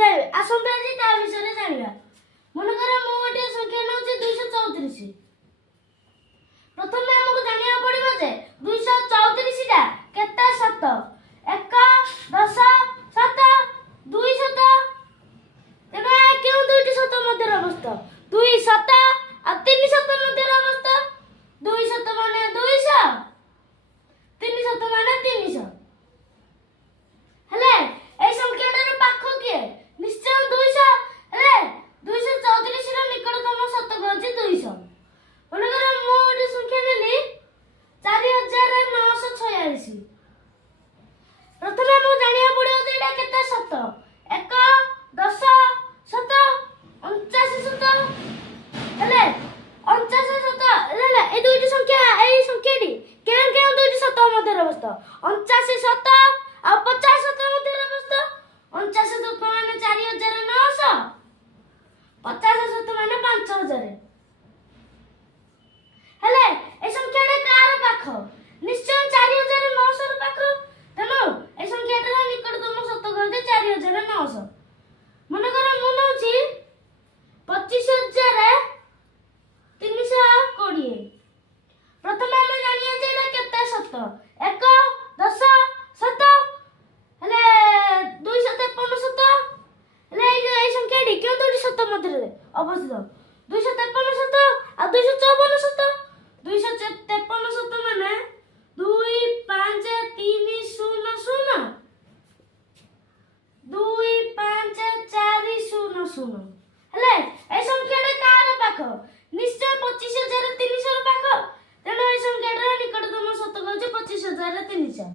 ବୁଝାଇବେ। ଆସନ୍ତୁ ଆଜି ତା ବିଷୟରେ ଜାଣିବା। ମନେକର ମୁଁ ଗୋଟିଏ ସଂଖ୍ୟା ନେଉଛି 234। ପ୍ରଥମେ ଆମକୁ ଜାଣିବାକୁ ପଡ଼ିବ ଯେ 234 ଟା କେତେ ଶତ। 1 10 7 2 ଶତ। ତେବେ କେଉଁ ଦୁଇଟି ଶତ ମଧ୍ୟରେ ଅବସ୍ଥିତ? 2 ଶତ ଆଉ 3 ଶତ ମଧ୍ୟରେ ଅବସ୍ଥିତ। 2 ଶତ ମାନେ 200, 3 ଶତ ମାନେ 300। ହେଲେ এই সংখ্যাটার পাখ কিয়ে? নিশ্চয় 200। হেলে 234 ର নিকটতম শতক হচ্ছে 200। মনেকর ମୁଁ ଗୋଟେ ସଂଖ୍ୟା ନେଲି 4946। ପ୍ରଥମେ ଆମକୁ ଜାଣିବାକୁ ପଡ଼ିବ ଯେ ଏଇଟା କେତେ ଶତ। 1 10 7 49 ଶତ। ହେଲେ 49 ଶତ ହେଲେ এই দুইটি সংখ্যা এই সংখ্যাটি কেଉଁ କେଉଁ ଦୁଇଟି ଶତ ମଧ୍ୟରେ ଅବସ୍ଥିତ? 49 ଶତ ଆଉ 50 ଶତ ମଧ୍ୟରେ ଅବସ୍ଥିତ। 49 ଶତ ମାନେ 4900, 50 ଶତ ମାନେ 5000। ହେଲେ এই সংখ্যাটা কার পাখ? নিশ্চয় 4900 ର পাখ। তেଣୁ এই সংখ্যাটার নিকটতম শতক হচ্ছে 4900। মনেকর ମୁଁ ନେଉଛି 25320। প্রথমে আমি জানিয়া যে এটা কেতে শত। 1 10 7 হেলে 253 শত। হেলে এই সংখ্যাটি কেউ দুটি শত মধ্যে অবস্থিত? 253 শত আর 254 শত। 253 শত মানে 25300 25400। হেলে এই সংখ্যাটা কার পাখ? নিশ্চয় 25320